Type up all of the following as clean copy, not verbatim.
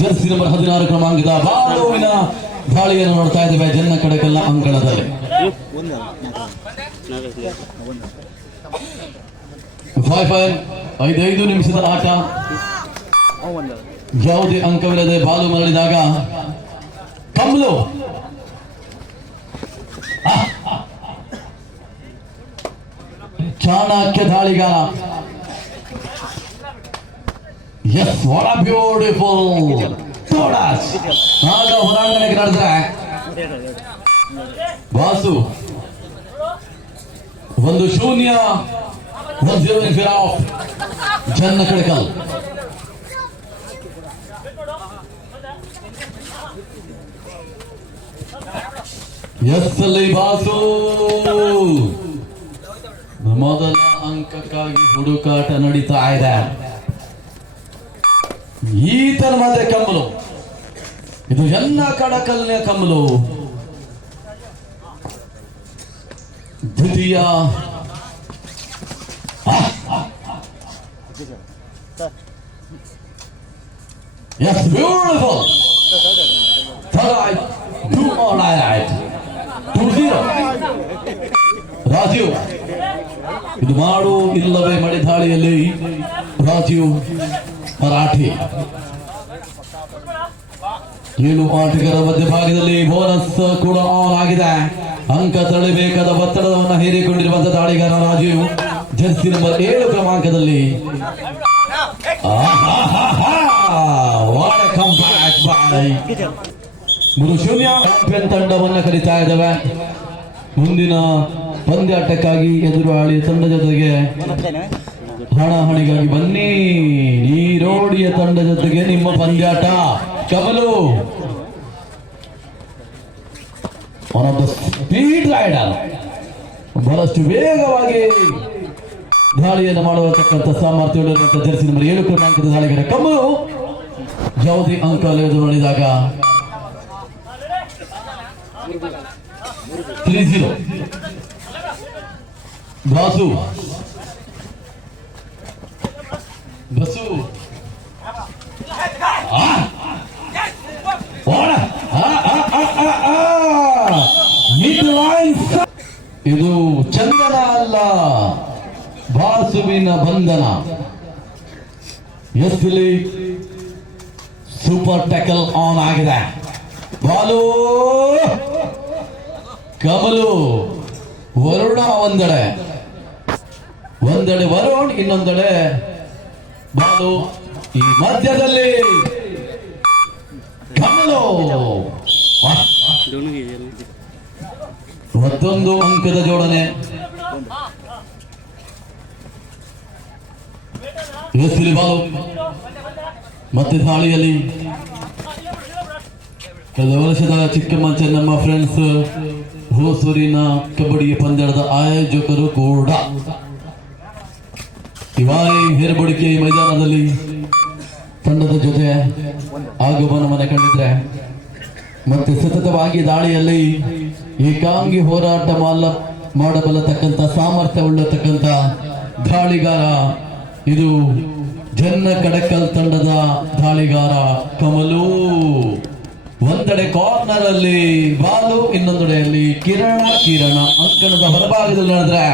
Jersey number 16 ಕ್ರಮಾಂಕದ ಬಾಲುವಿನ ದಾಳಿಯನ್ನು ನೋಡ್ತಾ ಇದ್ದೇವೆ ಜನ್ನ ಕಡಕಲ್ಲ ಅಂಕಣದಲ್ಲಿ. 5 ನಿಮಿಷದ ಆಟ, ಯಾವುದೇ ಅಂಕವಿಲ್ಲದೆ ಬಾಲು ಮರಳಿದಾಗ ಕಮಲು ಚಾಣಕ್ಯ ದಾಳಿಗಾರ. ಎಸ್, ವಾಟ್ ಅ ಬ್ಯೂಟಿಫುಲ್ ಟೋಡಾಸ್. ಆಗ ಹೊರಾಂಗಣಕ್ಕೆ ನಡೆದ್ರೆ ಬಾಸು 1-0 in favor of Janna Kadakal. Yes ಅಲ್ಲಿ ಬಾಸು ಮೊದಲ ಅಂಕಕ್ಕಾಗಿ ಹುಡುಕಾಟ ನಡೀತಾ ಇದೆ. ಈತನ ಮತ್ತೆ ಕಮಲು, ಇದು ಜನ್ನ ಕಡಕಲ್ನ ಕಮಲು. ದ್ವಿತೀಯ yes, beautiful. Third, 2 or 2-0. Rajiv ಇದು ಮಾಡು ಇಲ್ಲವೇ ಮಡಿ ದಾಳಿಯಲ್ಲಿ ರಾಜೀವ್ ಮರಾಠಿ. 7 ಆಟಗಾರರ ಮಧ್ಯಭಾಗದಲ್ಲಿ ಬೋನಸ್ ಕೂಡ ಆನ್ ಆಗಿದೆ. ಅಂಕ ತಳ್ಳಬೇಕಾದ ಒತ್ತಡವನ್ನು ಹೇರಿಕೊಂಡಿರುವಂತಹ ದಾಳಿಗಾರ ರಾಜೀವ್ ಜರ್ಸಿ ನಂಬರ್ 7 ಕ್ರಮಾಂಕದಲ್ಲಿ. ಚಾಂಪಿಯನ್ ತಂಡವನ್ನು ಕರೀತಾ ಇದ್ದಾವೆ. ಮುಂದಿನ ಪಂದ್ಯಾಟಕ್ಕಾಗಿ ಎದುರಾಳಿಯ ತಂಡ ಜೊತೆಗೆ ಹಣಾಹಣಿಗಾಗಿ ಬನ್ನಿ. ನೀರೋಡಿಯ ತಂಡ ಜೊತೆಗೆ ನಿಮ್ಮ ಪಂದ್ಯಾಟ. ಕಮಲು ಸ್ಪೀಡ್ ರೈಡರ್, ಬಹಳಷ್ಟು ವೇಗವಾಗಿ ದಾಳಿಯನ್ನು ಮಾಡತಕ್ಕಂಥ ಸಾಮರ್ಥ್ಯವಿರುವಂತಹ ಜರ್ಸಿ ನಂಬರ್ 7 ಕ್ರಮಾಂಕದ ದಾಳಿಗಾರ ಕಮಲು ಯಾವುದೇ ಅಂಕ ಎದುರು ನೋಡಿದಾಗ 3-0. ಬಾಸು ಇದು ಚಂದನ ಅಲ್ಲ, ಬಾಸುವಿನ ಬಂಧನ. ಎಸ್ಲಿ ಸೂಪರ್ ಟ್ಯಾಕಲ್ ಆನ್ ಆಗಿದೆ. ಬಾಲು ಕಮಲು ವರುಣ ಒಂದೆಡೆ ವರುಣ್, ಇನ್ನೊಂದೆಡೆ ಬಾಲು. ಈ ಮಧ್ಯದಲ್ಲಿ ಕಮಲು ಮತ್ತೊಂದು ಅಂಕದ ಜೋಡಣೆ. ಎಸ್ಲಿ ಬಾಲು ಮತ್ತೆ ದಾಳಿಯಲ್ಲಿ ಕಳೆದ ವರ್ಷದ ಚಿಕ್ಕಮಂಚ ನಮ್ಮ ಫ್ರೆಂಡ್ಸ್ ಹೊಸೂರಿನ ಕಬಡ್ಡಿ ಪಂದ್ಯದ ಆಯೋಜಕರು ಕೂಡ ಇವಾರಿ ಹೇರ್ಬಡಿಕೆ ಮೈದಾನದಲ್ಲಿ ತಂಡದ ಜೊತೆ ಆಗಮನವನ್ನು ಕಂಡಿದ್ರೆ ಮತ್ತೆ ಸತತವಾಗಿ ದಾಳಿಯಲ್ಲಿ ಏಕಾಂಗಿ ಹೋರಾಟ ಮಾಡಬಲ್ಲತಕ್ಕಂಥ ಸಾಮರ್ಥ್ಯ ಉಳ್ಳತಕ್ಕಂಥ ದಾಳಿಗಾರ ಇದು ಜನ್ನ ಕಡಕಲ್ ತಂಡದ ದಾಳಿಗಾರ ಕಮಲು. ಒಂದೆಡೆ ಕಾರ್ನರ್ ಅಲ್ಲಿ ಬಾಲು, ಇನ್ನೊಂದೆಡೆಯಲ್ಲಿ ಕಿರಣ ಅಂಕಣದ ಹೊರಭಾಗದಲ್ಲಿ ನಡೆದ್ರೆ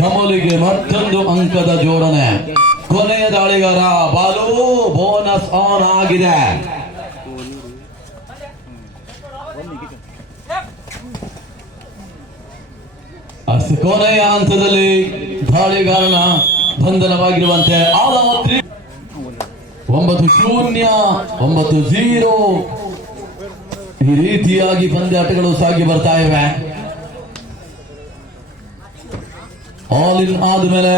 ಕಮಲಿಗೆ ಮತ್ತೊಂದು ಅಂಕದ ಜೋಡಣೆ. ಕೊನೆಯ ದಾಳಿಗಾರ ಬಾಲು, ಬೋನಸ್ ಆನ್ ಆಗಿದೆ. ಕೊನೆಯ ಹಂತದಲ್ಲಿ ದಾಳಿಗಾರನ ಬಂಧನವಾಗಿರುವಂತೆ 9-0 ಈ ರೀತಿಯಾಗಿ ಪಂದ್ಯಾಟಗಳು ಸಾಗಿ ಬರ್ತಾ ಇವೆ. ಆಲ್ ಇನ್ ಆದ್ಮೇಲೆ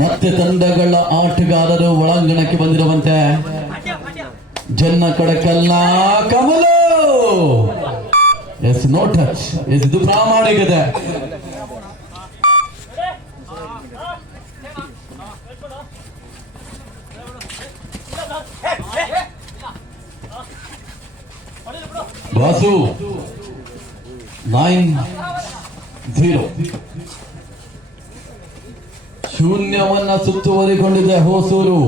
ಮತ್ತೆ ತಂಡಗಳ ಆಟಗಾರರು ಒಳಾಂಗಣಕ್ಕೆ ಬಂದಿರುವಂತೆ ಜನ್ನ ಕಡಕಲ್ನ Kamalu. Yes, no touch. Yes, ಇದು ಪ್ರಾಮಾಣಿಕತೆ. ಬಾಸು 9-0 ಶೂನ್ಯವನ್ನ ಸುತ್ತುವರಿಕೊಂಡಿದೆ ಹೊಸೂರು.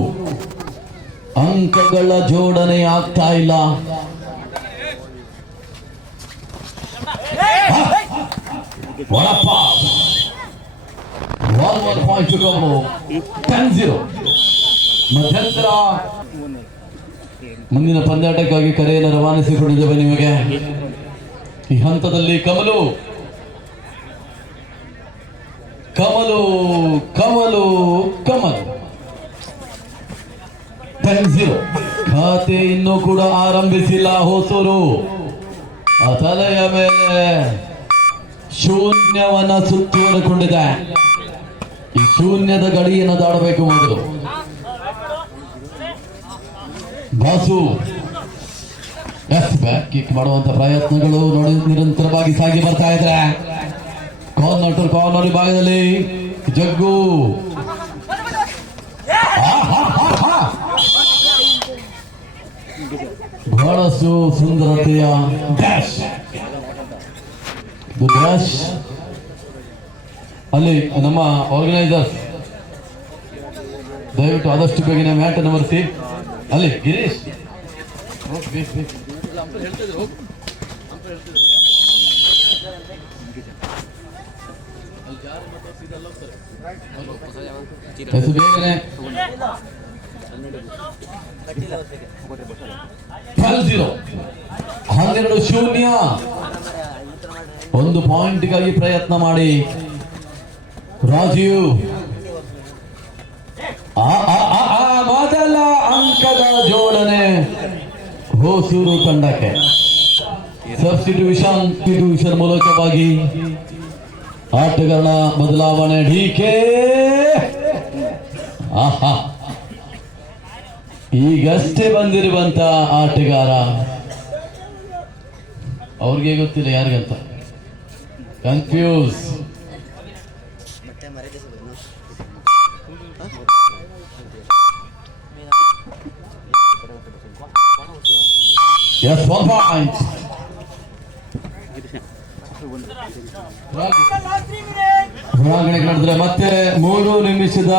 ಅಂಕಗಳ ಜೋಡಣೆ ಆಗ್ತಾ ಇಲ್ಲ. ಮಧ್ಯಂತರ ಮುಂದಿನ ಪಂದ್ಯಾಟಕ್ಕಾಗಿ ಕರೆಯನ್ನು ರವಾನಿಸಿಕೊಂಡಿದ್ದೇವೆ ನಿಮಗೆ. ಈ ಹಂತದಲ್ಲಿ ಕಮಲು ಕಮಲು ಕಮಲು ಕಮಲು 10-0. ಖಾತೆ ಇನ್ನೂ ಕೂಡ ಆರಂಭಿಸಿಲ್ಲ ಹೊಸೂರು. ಆ ತಲೆಯ ಮೇಲೆ ಶೂನ್ಯವನ್ನ ಸುತ್ತುವರಿಕೊಂಡಿದೆ. ಈ ಶೂನ್ಯದ ಗಡಿಯನ್ನು ದಾಡಬೇಕು ಮೊದಲು. ಬಾಸು ಬ್ಯಾಕ್ ಕಿಕ್ ಮಾಡುವಂತ ಪ್ರಯತ್ನಗಳು ನೋಡಿ ನಿರಂತರವಾಗಿ ಸಾಗಿ ಬರ್ತಾ ಇದ್ರೆ ಕಾರ್ನರ್ ಭಾಗದಲ್ಲಿ ಜಗ್ಗು ಬಹಳಷ್ಟು ಸುಂದರತೆಯ ಡ್ಯಾಶ್. ಡ್ಯಾಶ್ ಅಲ್ಲಿ ನಮ್ಮ ಆರ್ಗನೈಸರ್ಸ್ ದಯವಿಟ್ಟು ಆದಷ್ಟು ಬೇಗನೆ ಮ್ಯಾಟ್ ಅನ್ನು ಬರೆಸಿ. ಅಲ್ಲಿ ಗಿರೀಶ್ ಬೇಗನೆ 12-0. 12-0. 1 ಪಾಯಿಂಟ್ಗಾಗಿ ಪ್ರಯತ್ನ ಮಾಡಿ ರಾಜೀವ್. ಮೊದಲ ಅಂಕದ ಜೋಡಣೆ ಹೊಸೂರು ತಂಡಕ್ಕೆ. ಸಬ್ಸ್ಟಿಟ್ಯೂಷನ್ ಮೂಲಕವಾಗಿ ಆಟಗಾರನ ಬದಲಾವಣೆ. ಡಿಕೆ ಈಗಷ್ಟೇ ಬಂದಿರುವಂತ ಆಟಗಾರ, ಅವ್ರಿಗೆ ಗೊತ್ತಿಲ್ಲ ಯಾರಿಗಂತ, ಕನ್ಫ್ಯೂಸ್. Yes, 1 point. ನಡೆದ್ರೆ ಮತ್ತೆ 3 ನಿಮಿಷದ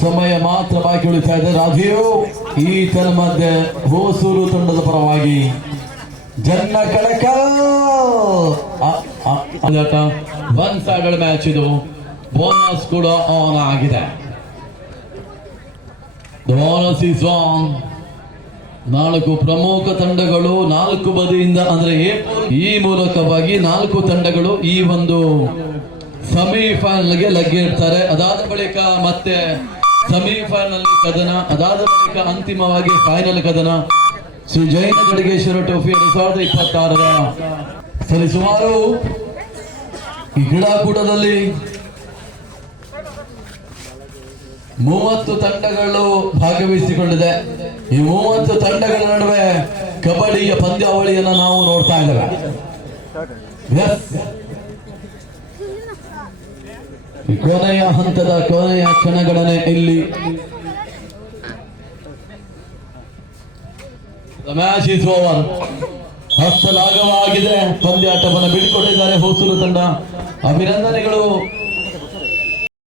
ಸಮಯ ಮಾತ್ರ ಬಾಕಿ ಉಳಿತಾ ಇದೆ. ರಾಜೀವ್ ಈ ತರ ಮಧ್ಯೆ ಹೊಸೂರು ತಂಡದ ಪರವಾಗಿ ಜನ್ನ ಕಳಕ. ಒನ್ ಸೈಡೆಡ್ ಮ್ಯಾಚ್ ಇದು. ಬೋನಸ್ ಕೂಡ ಆನ್ ಆಗಿದೆ. Bonus is on. 4 ಪ್ರಮುಖ ತಂಡಗಳು 4 ಬದಿಯಿಂದ ಅಂದ್ರೆ ಈ ಮೂಲಕವಾಗಿ 4 ತಂಡಗಳು ಈ ಒಂದು ಸೆಮಿಫೈನಲ್ಗೆ ಲಗ್ಗಿರ್ತಾರೆ. ಅದಾದ ಬಳಿಕ ಮತ್ತೆ ಸೆಮಿಫೈನಲ್ ಕದನ, ಅದಾದ ಬಳಿಕ ಅಂತಿಮವಾಗಿ ಫೈನಲ್ ಕದನ. ಶ್ರೀ ಜೈನ ಗಡಿಗೇಶ್ವರ ಟ್ರೋಫಿ 2026ರ ಸರಿಸುಮಾರು ಈ ಕ್ರೀಡಾಕೂಟದಲ್ಲಿ 30 ತಂಡಗಳು ಭಾಗವಹಿಸಿಕೊಂಡಿದೆ. ಈ 30 ತಂಡಗಳ ನಡುವೆ ಕಬಡ್ಡಿಯ ಪಂದ್ಯಾವಳಿಯನ್ನು ನಾವು ನೋಡ್ತಾ ಇದ್ದೇವೆ. ಕೊನೆಯ ಹಂತದ ಕೊನೆಯ ಕ್ಷಣಗಳನ್ನೇ ಇಲ್ಲಿ. Match is over. ಹಸ್ತಲಾಘವವಾಗಿದೆ. ಪಂದ್ಯಾಟವನ್ನು ಬಿಟ್ಟುಕೊಟ್ಟಿದ್ದಾರೆ ಹೊಸೂರು ತಂಡ. ಅಭಿನಂದನೆಗಳು